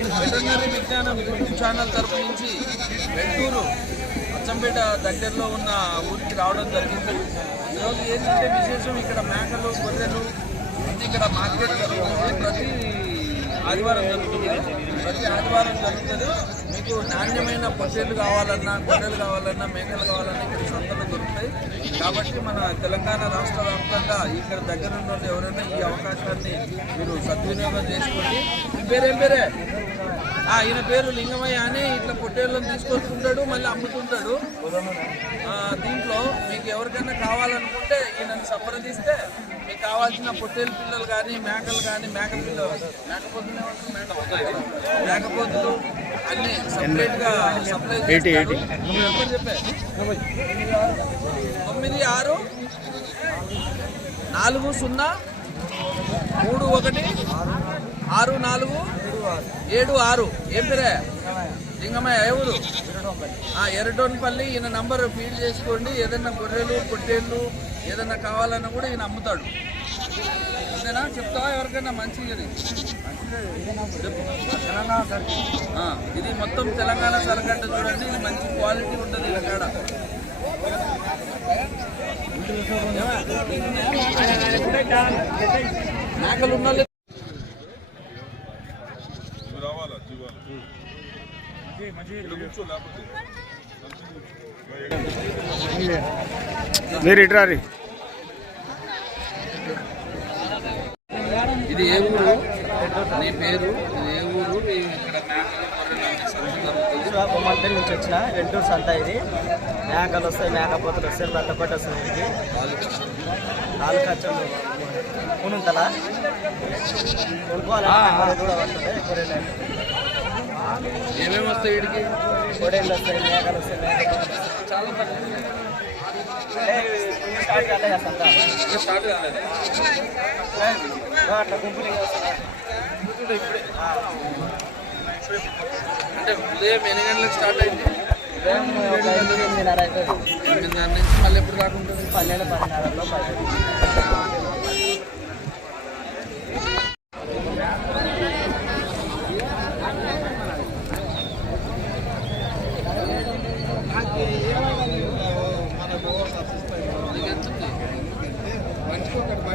Veterinary విజ్ఞానం YouTube channel తరపు నుంచి వెంటూరు అచ్చంపేట దగ్గరలో ఉన్న ఊరికి రావడం జరిగింది. ఈరోజు ఏంటంటే విశేషం? ఇక్కడ మేకలు గొర్రెలు ఇక్కడ మార్కెట్ జరుగుతుంది. ప్రతి ఆదివారం జరుగుతుంది. ప్రతి ఆదివారం జరుగుతుంది. మీకు నాణ్యమైన పొట్టేలు కావాలన్నా గొర్రెలు కావాలన్నా మేకలు కావాలన్నా ఇక్కడ సంతలు దొరుకుతాయి కాబట్టి మన తెలంగాణ రాష్ట్ర వ్యాప్తంగా ఇక్కడ దగ్గర ఉన్న ఎవరైనా ఈ అవకాశాన్ని మీరు సద్వినియోగం చేసుకోండి మీ పేరేం పేరే ఈయన పేరు లింగమయ్య అని ఇట్లా పొట్టేళ్ళని తీసుకొస్తుంటాడు మళ్ళీ అమ్ముతుంటాడు దీంట్లో మీకు ఎవరికైనా కావాలనుకుంటే ఈయనని సంప్రదిస్తే మీకు కావాల్సిన పొట్టేలు పిల్లలు కానీ మేకలు కానీ మేక పిల్లలు మేకపోతులు ఏమంటారు? మేకపోతులు. తొమ్మిది ఆరు నాలుగు సున్నా మూడు ఒకటి ఆరు నాలుగు ఏడు ఆరు. ఏం పేరే? లింగమయ్య ఎవరు ఎర్రటోన్పల్లి ఈయన నంబర్ ఫీడ్ చేసుకోండి. ఏదైనా గొర్రెలు పొట్టేళ్ళు ఏదైనా కావాలన్నా కూడా ఈయన అమ్ముతాడు. అంతేనా చెప్తావా? ఎవరికైనా మంచిది ఇది? ఇది మొత్తం తెలంగాణ సరకంట చూడండి ఇది మంచి క్వాలిటీ ఉంటుంది ఇక్కడ మేకలు ఉన్న రావాలా మీరు ఇటు రారి. ఇది ఏ ఊరు? నీ పేరు? ఇది ఏ ఊరు? ఇక్కడ మేకలు నుంచి వచ్చిన వెంటూరు సంత ఇది. మేకలు వస్తాయి మేకపోతలు వస్తాయి బట్టపట్టు వస్తుంది ఇది. నాలుగు ఖర్చులు కొనుంతలా కొనుక్కోవాలంటే కూడా వస్తుంది ఏమేమి వస్తాయి వీడికి? గొర్రెలు వస్తాయి మేకలు వస్తాయి వస్తాయి. చాలా ఇప్పుడు అట్లా గుంపులు వస్తున్నాయి. అంటే ఉదయం ఎన్ని గంటలకు స్టార్ట్ అయింది? ఎనిమిదిన్నర నుంచి మళ్ళీ ఎప్పుడు దాకా ఉంటుంది? పన్నెండు పన్నెండున్నరలో పది